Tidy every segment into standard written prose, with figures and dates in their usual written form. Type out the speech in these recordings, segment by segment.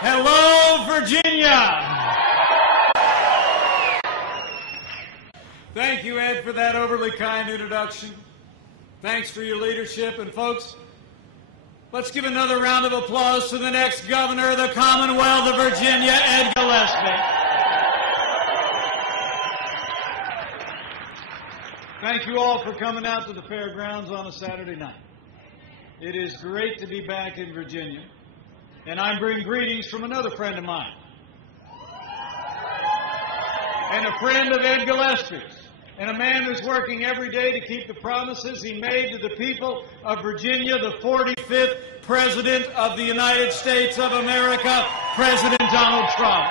Hello, Virginia! Thank you, Ed, for that overly kind introduction. Thanks for your leadership. And folks, let's give another round of applause to the next governor of the Commonwealth of Virginia, Ed Gillespie. Thank you all for coming out to the fairgrounds on a Saturday night. It is great to be back in Virginia, and I bring greetings from another friend of mine, and a friend of Ed Gillespie's, and a man who's working every day to keep the promises he made to the people of Virginia, the 45th President of the United States of America, President Donald Trump.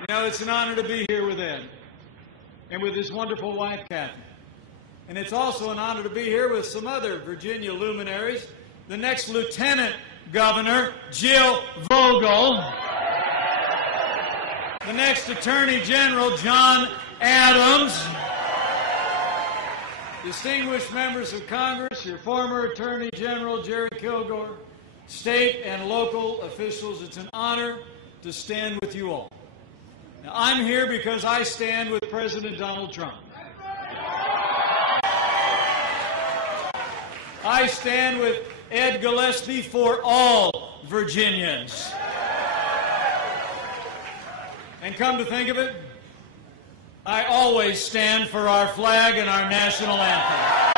You know, it's an honor to be here with Ed and with his wonderful wife, Kathy. And it's also an honor to be here with some other Virginia luminaries. The next Lieutenant Governor, Jill Vogel. The next Attorney General, John Adams. Distinguished members of Congress, your former Attorney General, Jerry Kilgore, state and local officials, it's an honor to stand with you all. Now, I'm here because I stand with President Donald Trump. I stand with Ed Gillespie for all Virginians. And come to think of it, I always stand for our flag and our national anthem.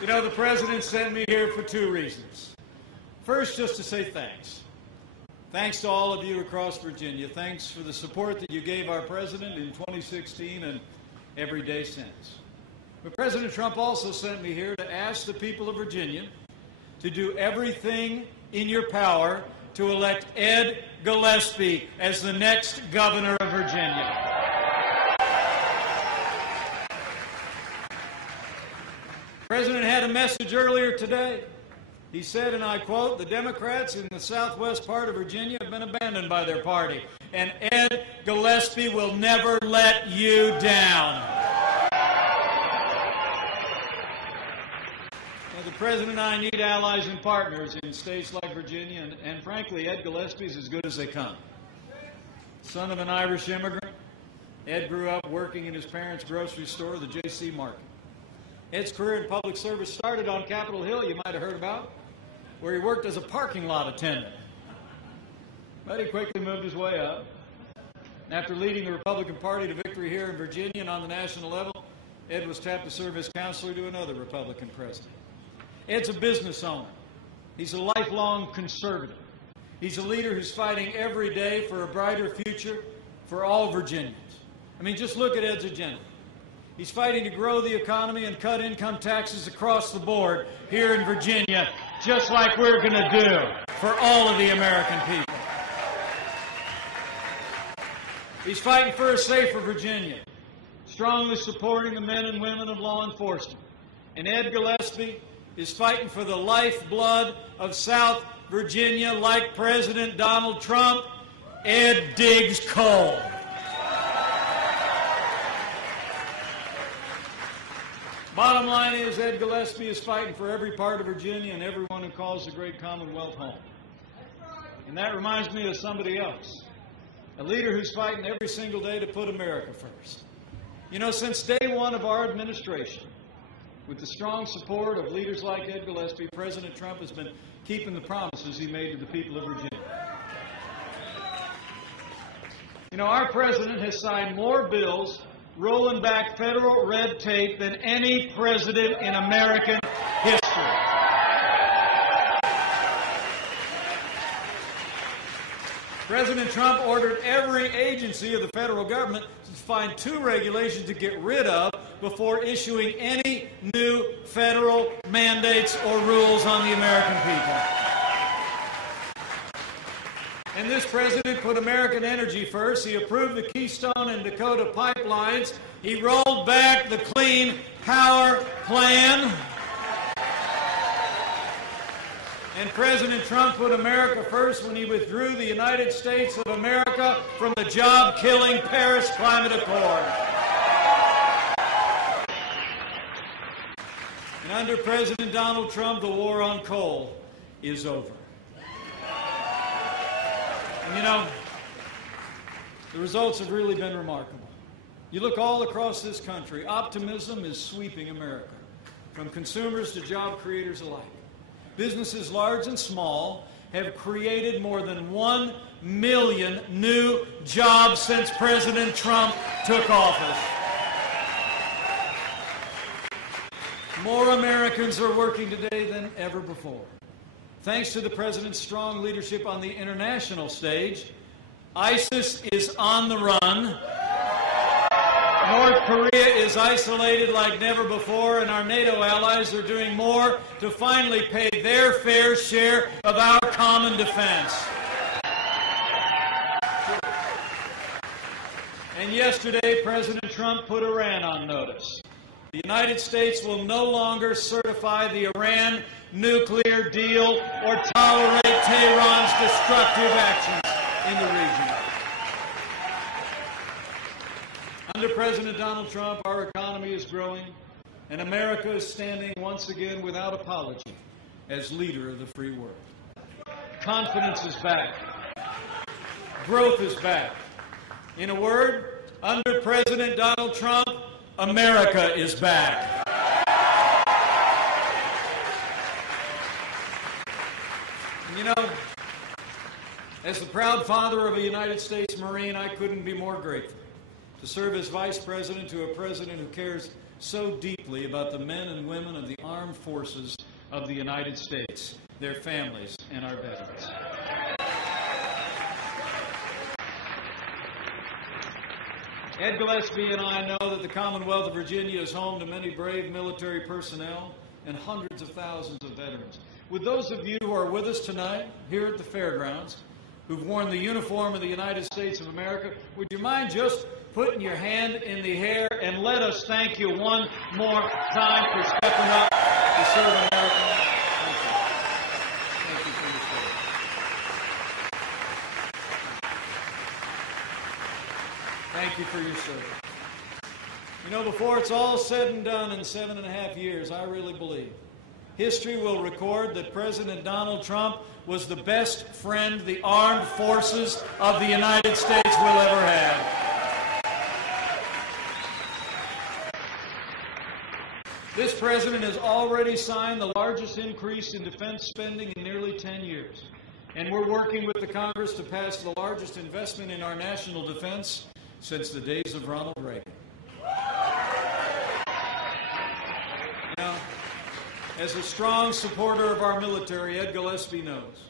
You know, the President sent me here for two reasons. First, just to say thanks. Thanks to all of you across Virginia. Thanks for the support that you gave our President in 2016 and every day since. But President Trump also sent me here to ask the people of Virginia to do everything in your power to elect Ed Gillespie as the next governor of Virginia. The President had a message earlier today. He said, and I quote, "The Democrats in the southwest part of Virginia have been abandoned by their party, and Ed Gillespie will never let you down." Now, the President and I need allies and partners in states like Virginia, and frankly, Ed Gillespie is as good as they come. Son of an Irish immigrant, Ed grew up working in his parents' grocery store, the J.C. Market. Ed's career in public service started on Capitol Hill, you might have heard about, where he worked as a parking lot attendant. But he quickly moved his way up. After leading the Republican Party to victory here in Virginia and on the national level, Ed was tapped to serve as counselor to another Republican president. Ed's a business owner. He's a lifelong conservative. He's a leader who's fighting every day for a brighter future for all Virginians. I mean, just look at Ed's agenda. He's fighting to grow the economy and cut income taxes across the board here in Virginia, just like we're going to do for all of the American people. He's fighting for a safer Virginia, strongly supporting the men and women of law enforcement. And Ed Gillespie is fighting for the lifeblood of South Virginia, like President Donald Trump. Ed digs coal. Bottom line is, Ed Gillespie is fighting for every part of Virginia and everyone who calls the great Commonwealth home. And that reminds me of somebody else, a leader who's fighting every single day to put America first. You know, since day one of our administration, with the strong support of leaders like Ed Gillespie, President Trump has been keeping the promises he made to the people of Virginia. You know, our president has signed more bills rolling back federal red tape than any president in American history. President Trump ordered every agency of the federal government to find 2 regulations to get rid of before issuing any new federal mandates or rules on the American people. And this president put American energy first. He approved the Keystone and Dakota pipelines. He rolled back the Clean Power Plan. And President Trump put America first when he withdrew the United States of America from the job-killing Paris Climate Accord. And under President Donald Trump, the war on coal is over. And you know, the results have really been remarkable. You look all across this country, optimism is sweeping America, from consumers to job creators alike. Businesses large and small have created more than 1 million new jobs since President Trump took office. More Americans are working today than ever before. Thanks to the President's strong leadership on the international stage, ISIS is on the run. North Korea is isolated like never before, and our NATO allies are doing more to finally pay their fair share of our common defense. And yesterday, President Trump put Iran on notice. The United States will no longer certify the Iran nuclear deal or tolerate Tehran's destructive actions in the region. Under President Donald Trump, our economy is growing, and America is standing once again without apology as leader of the free world. Confidence is back. Growth is back. In a word, under President Donald Trump, America is back. And you know, as the proud father of a United States Marine, I couldn't be more grateful to serve as Vice President to a President who cares so deeply about the men and women of the armed forces of the United States, their families, and our veterans. Ed Gillespie and I know that the Commonwealth of Virginia is home to many brave military personnel and hundreds of thousands of veterans. With those of you who are with us tonight here at the fairgrounds, who've worn the uniform of the United States of America, would you mind just putting your hand in the air and let us thank you one more time for stepping up to serve America? Thank you. Thank you for your service. Thank you for your service. You know, before it's all said and done in 7.5 years, I really believe history will record that President Donald Trump was the best friend the armed forces of the United States will ever have. This president has already signed the largest increase in defense spending in nearly 10 years. And we're working with the Congress to pass the largest investment in our national defense since the days of Ronald Reagan. Now, as a strong supporter of our military, Ed Gillespie knows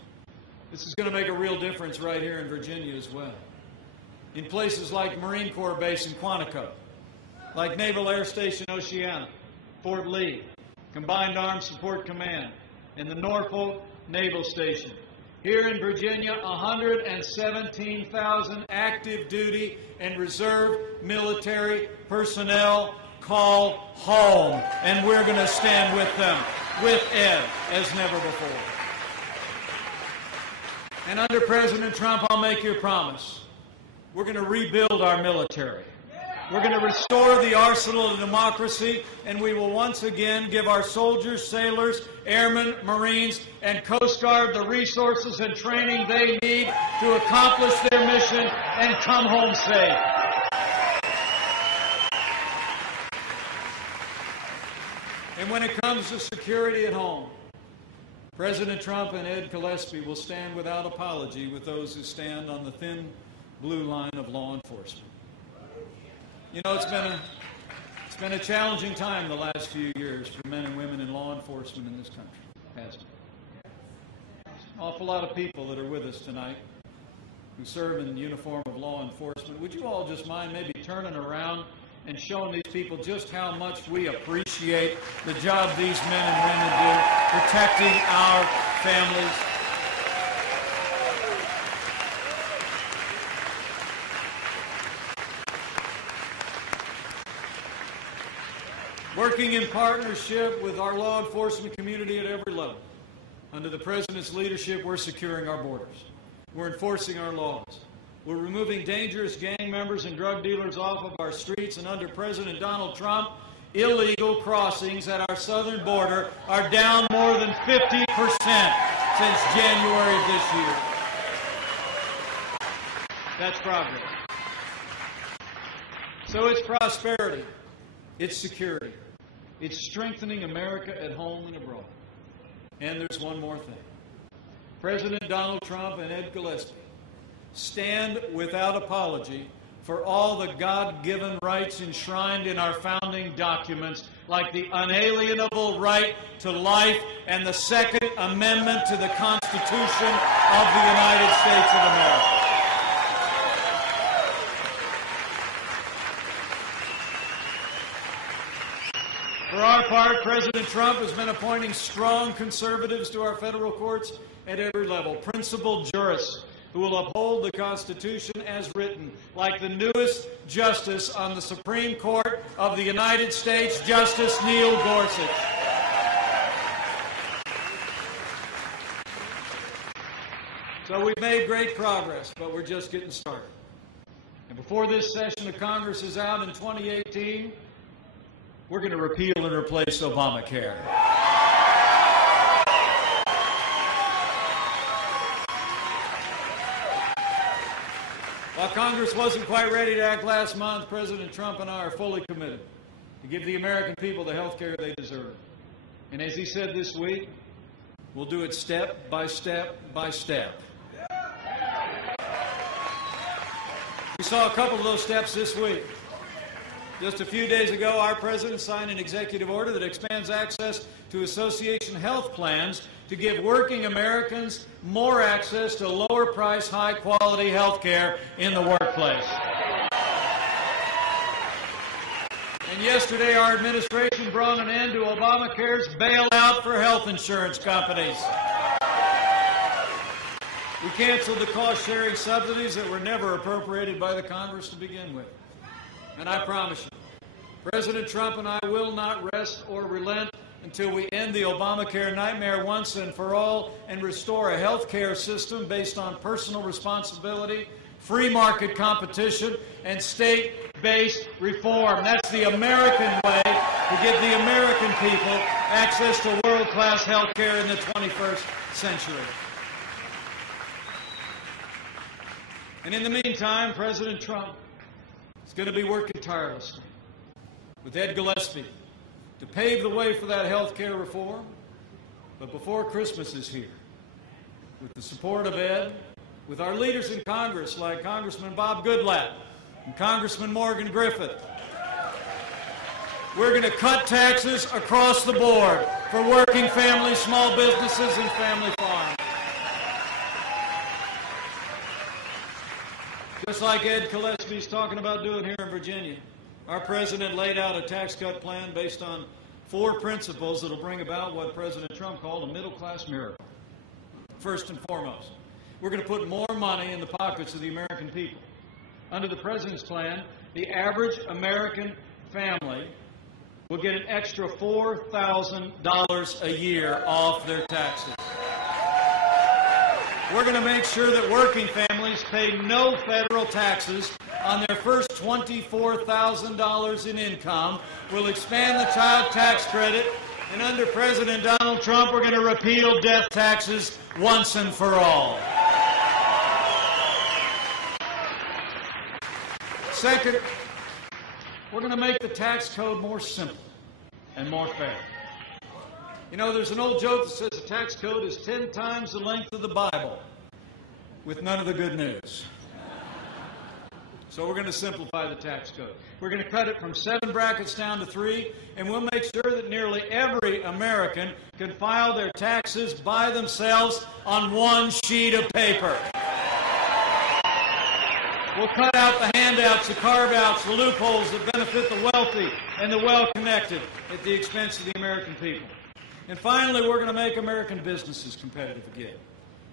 this is going to make a real difference right here in Virginia as well. In places like Marine Corps Base in Quantico, like Naval Air Station Oceana, Fort Lee, Combined Arms Support Command, and the Norfolk Naval Station. Here in Virginia, 117,000 active duty and reserve military personnel call home, and we're going to stand with them, with Ed, as never before. And under President Trump, I'll make you a promise. We're going to rebuild our military. We're going to restore the arsenal of democracy, and we will once again give our soldiers, sailors, airmen, Marines, and Coast Guard the resources and training they need to accomplish their mission and come home safe. And when it comes to security at home, President Trump and Ed Gillespie will stand without apology with those who stand on the thin blue line of law enforcement. You know, it's been a challenging time the last few years for men and women in law enforcement in this country, hasn't it? There's an awful lot of people that are with us tonight who serve in the uniform of law enforcement. Would you all just mind maybe turning around and showing these people just how much we appreciate the job these men and women do, protecting our families? Working in partnership with our law enforcement community at every level, Under the President's leadership, we're securing our borders. We're enforcing our laws. We're removing dangerous gang members and drug dealers off of our streets, and under President Donald Trump, illegal crossings at our southern border are down more than 50% since January of this year. That's progress. So it's prosperity, it's security, it's strengthening America at home and abroad. And there's one more thing. President Donald Trump and Ed Gillespie stand without apology for all the God-given rights enshrined in our founding documents, like the unalienable right to life and the Second Amendment to the Constitution of the United States of America. For our part, President Trump has been appointing strong conservatives to our federal courts at every level, principled jurists who will uphold the Constitution as written, like the newest justice on the Supreme Court of the United States, Justice Neil Gorsuch. So we've made great progress, but we're just getting started. And before this session of Congress is out in 2018, we're going to repeal and replace Obamacare. While Congress wasn't quite ready to act last month, President Trump and I are fully committed to give the American people the health care they deserve. And as he said this week, we'll do it step by step by step. We saw a couple of those steps this week. Just a few days ago, our president signed an executive order that expands access to association health plans to give working Americans more access to lower-price, high-quality health care in the workplace. And yesterday, our administration brought an end to Obamacare's bailout for health insurance companies. We canceled the cost-sharing subsidies that were never appropriated by the Congress to begin with. And I promise you, President Trump and I will not rest or relent until we end the Obamacare nightmare once and for all and restore a health care system based on personal responsibility, free market competition, and state-based reform. That's the American way to give the American people access to world-class health care in the 21st century. And in the meantime, President Trump is going to be working tirelessly with Ed Gillespie to pave the way for that health care reform. But before Christmas is here, with the support of Ed, with our leaders in Congress like Congressman Bob Goodlatte and Congressman Morgan Griffith, we're going to cut taxes across the board for working families, small businesses, and family farms. Just like Ed Gillespie is talking about doing here in Virginia, our president laid out a tax cut plan based on 4 principles that will bring about what President Trump called a middle-class miracle. First and foremost, we're going to put more money in the pockets of the American people. Under the president's plan, the average American family will get an extra $4,000 a year off their taxes. We're going to make sure that working families pay no federal taxes on their first $24,000 in income. We'll expand the child tax credit, and under President Donald Trump, we're going to repeal death taxes once and for all. Second, we're going to make the tax code more simple and more fair. You know, there's an old joke that says the tax code is 10 times the length of the Bible, with none of the good news. So we're going to simplify the tax code. We're going to cut it from 7 brackets down to 3, and we'll make sure that nearly every American can file their taxes by themselves on one sheet of paper. We'll cut out the handouts, the carve-outs, the loopholes that benefit the wealthy and the well-connected at the expense of the American people. And finally, we're going to make American businesses competitive again.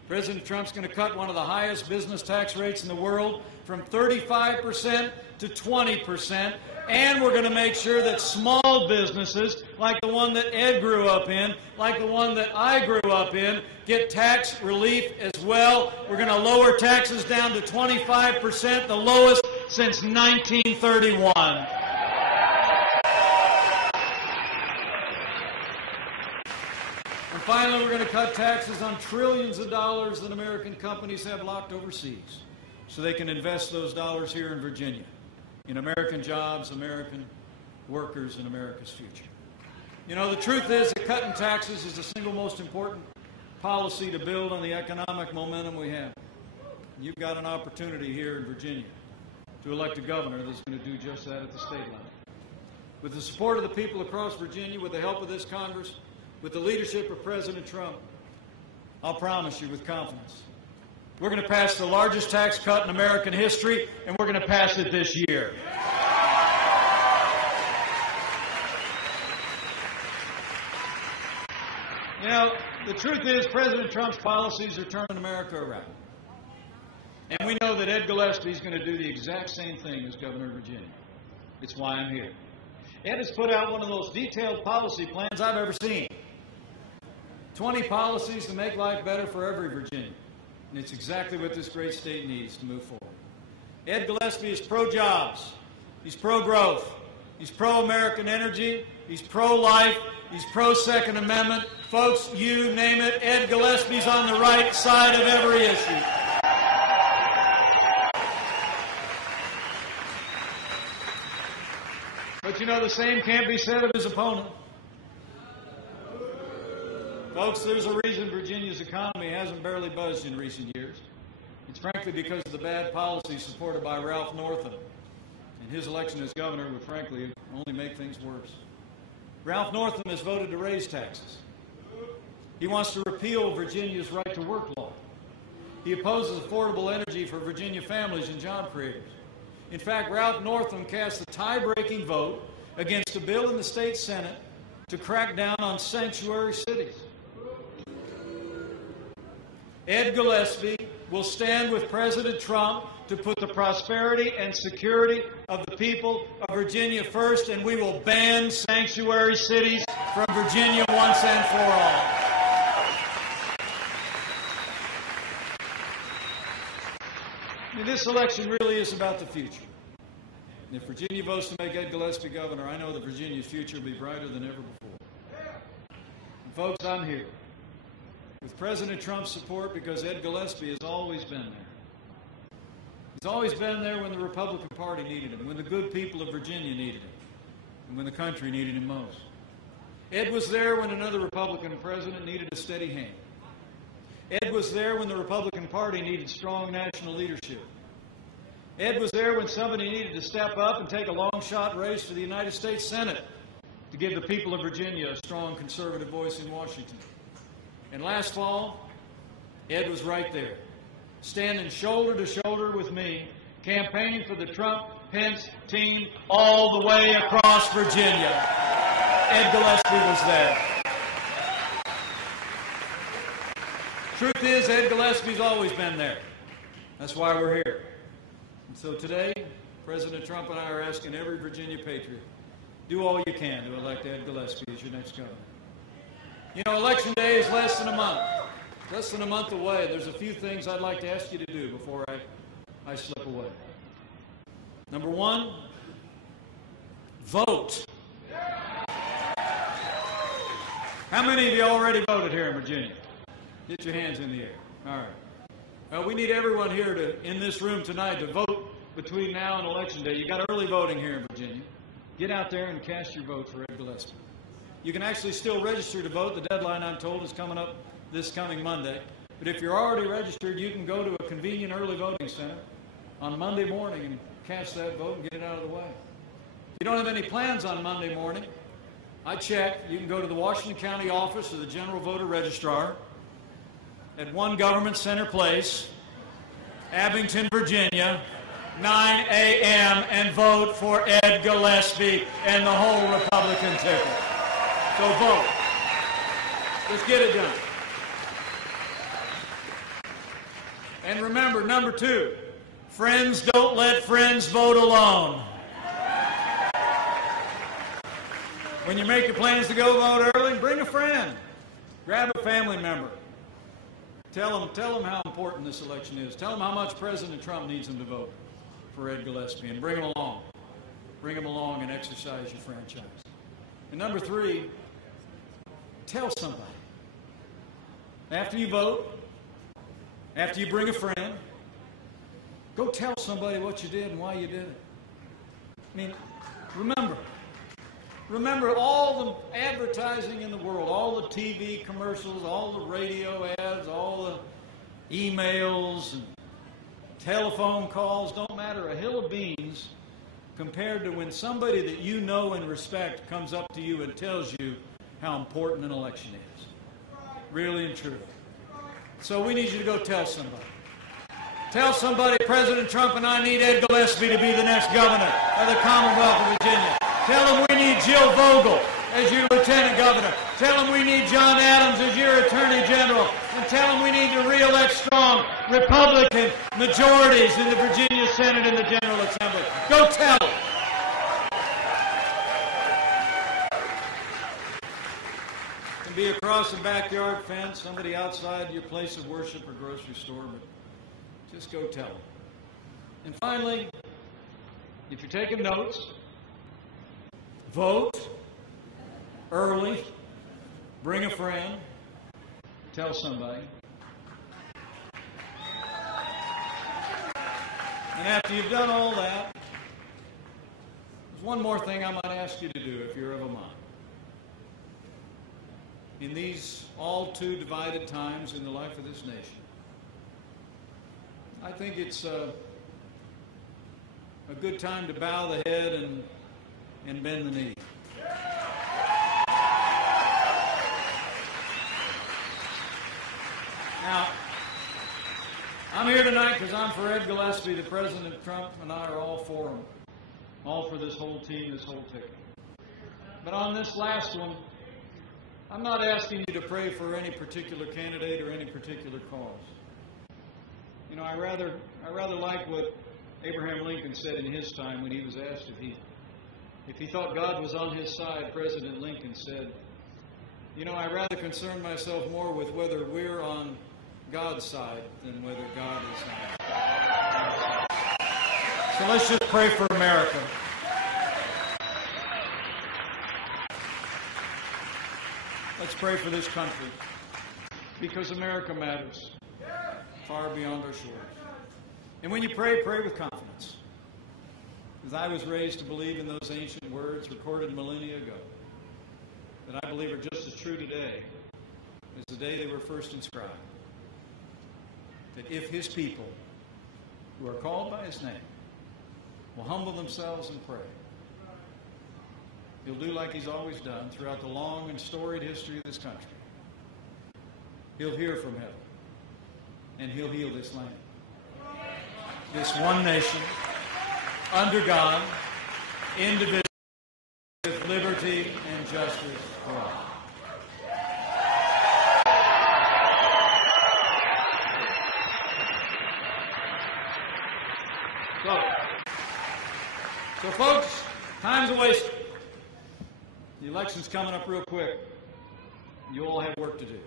President Trump's going to cut one of the highest business tax rates in the world from 35% to 20%. And we're going to make sure that small businesses, like the one that Ed grew up in, like the one that I grew up in, get tax relief as well. We're going to lower taxes down to 25%, the lowest since 1931. And finally, we're going to cut taxes on trillions of dollars that American companies have locked overseas so they can invest those dollars here in Virginia, in American jobs, American workers, and America's future. You know, the truth is that cutting taxes is the single most important policy to build on the economic momentum we have. You've got an opportunity here in Virginia to elect a governor that's going to do just that at the state level. With the support of the people across Virginia, with the help of this Congress, with the leadership of President Trump, I'll promise you with confidence, we're going to pass the largest tax cut in American history, and we're going to pass it this year. You know, the truth is President Trump's policies are turning America around. And we know that Ed Gillespie is going to do the exact same thing as Governor of Virginia. It's why I'm here. Ed has put out one of the most detailed policy plans I've ever seen. 20 policies to make life better for every Virginian. And it's exactly what this great state needs to move forward. Ed Gillespie is pro-jobs. He's pro-growth. He's pro-American energy. He's pro-life. He's pro-Second Amendment. Folks, you name it, Ed Gillespie's on the right side of every issue. But you know, the same can't be said of his opponent. Folks, there's a reason Virginia's economy hasn't barely buzzed in recent years. It's frankly because of the bad policies supported by Ralph Northam. And his election as governor would frankly only make things worse. Ralph Northam has voted to raise taxes. He wants to repeal Virginia's right to work law. He opposes affordable energy for Virginia families and job creators. In fact, Ralph Northam cast a tie-breaking vote against a bill in the state Senate to crack down on sanctuary cities. Ed Gillespie will stand with President Trump to put the prosperity and security of the people of Virginia first, and we will ban sanctuary cities from Virginia once and for all. I mean, this election really is about the future. And if Virginia votes to make Ed Gillespie governor, I know that Virginia's future will be brighter than ever before. And folks, I'm here with President Trump's support because Ed Gillespie has always been there. He's always been there when the Republican Party needed him, when the good people of Virginia needed him, and when the country needed him most. Ed was there when another Republican president needed a steady hand. Ed was there when the Republican Party needed strong national leadership. Ed was there when somebody needed to step up and take a long-shot race for the United States Senate to give the people of Virginia a strong conservative voice in Washington. And last fall, Ed was right there, standing shoulder to shoulder with me, campaigning for the Trump-Pence team all the way across Virginia. Ed Gillespie was there. Truth is, Ed Gillespie's always been there. That's why we're here. And so today, President Trump and I are asking every Virginia patriot, do all you can to elect Ed Gillespie as your next governor. You know, Election Day is less than a month away. There's a few things I'd like to ask you to do before I slip away. Number one, vote. How many of you already voted here in Virginia? Get your hands in the air. All right. We need everyone here in this room tonight to vote between now and Election Day. You got early voting here in Virginia. Get out there and cast your vote for Ed Gillespie. You can actually still register to vote. The deadline, I'm told, is coming up this coming Monday. But if you're already registered, you can go to a convenient early voting center on Monday morning and cast that vote and get it out of the way. If you don't have any plans on Monday morning, I checked. You can go to the Washington County office of the General Voter Registrar at 1 Government Center Place, Abingdon, Virginia, 9 a.m. and vote for Ed Gillespie and the whole Republican ticket. So vote. Let's get it done. And remember, number 2, friends don't let friends vote alone. When you make your plans to go vote early, bring a friend. Grab a family member. Tell them how important this election is. Tell them how much President Trump needs them to vote for Ed Gillespie, and bring them along. Bring them along and exercise your franchise. And number 3, tell somebody. After you vote, after you bring a friend, go tell somebody what you did and why you did it. I mean, remember all the advertising in the world, all the TV commercials, all the radio ads, all the emails and telephone calls, don't matter a hill of beans compared to when somebody that you know and respect comes up to you and tells you how important an election is. Really and truly. So we need you to go tell somebody. Tell somebody President Trump and I need Ed Gillespie to be the next governor of the Commonwealth of Virginia. Tell them we need Jill Vogel as your lieutenant governor. Tell them we need John Adams as your attorney general. And tell them we need to re-elect strong Republican majorities in the Virginia Senate and the General Assembly. Go tell them. It can be across the backyard fence, somebody outside your place of worship or grocery store, but just go tell them. And finally, if you're taking notes, vote early, bring a friend, tell somebody. And after you've done all that, there's one more thing I might ask you to do if you're of a mind. In these all too divided times in the life of this nation, I think it's a good time to bow the head and bend the knee. Now, I'm here tonight because I'm for Ed Gillespie. The President Trump and I are all for him. All for this whole team, this whole ticket. But on this last one, I'm not asking you to pray for any particular candidate or any particular cause. You know, I rather like what Abraham Lincoln said in his time when he was asked if he thought God was on his side. President Lincoln said, you know, I rather concern myself more with whether we're on God's side than whether God is on our side. So let's just pray for America. Let's pray for this country, because America matters far beyond our shores. And when you pray, pray with confidence. Because I was raised to believe in those ancient words recorded millennia ago that I believe are just as true today as the day they were first inscribed. That if His people, who are called by His name, will humble themselves and pray, He'll do like He's always done throughout the long and storied history of this country. He'll hear from heaven, and He'll heal this land. This one nation, under God, indivisible, with liberty and justice for all. So folks, time's a waste. The election's coming up real quick. You all have work to do.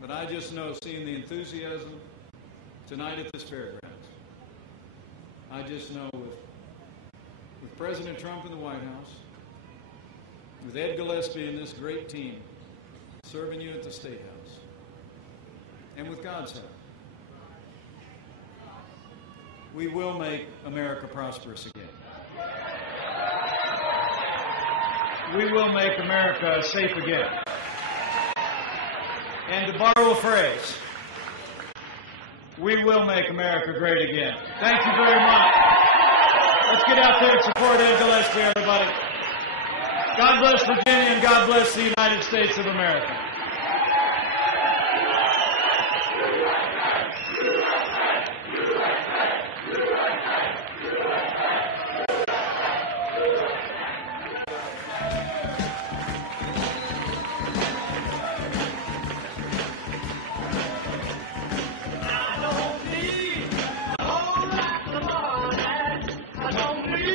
But I just know, seeing the enthusiasm tonight at this fairgrounds, I just know with President Trump in the White House, with Ed Gillespie and this great team serving you at the State House, and with God's help, we will make America prosperous again. We will make America safe again. And to borrow a phrase, we will make America great again. Thank you very much. Let's get out there and support Ed Gillespie, everybody. God bless Virginia and God bless the United States of America. I don't need We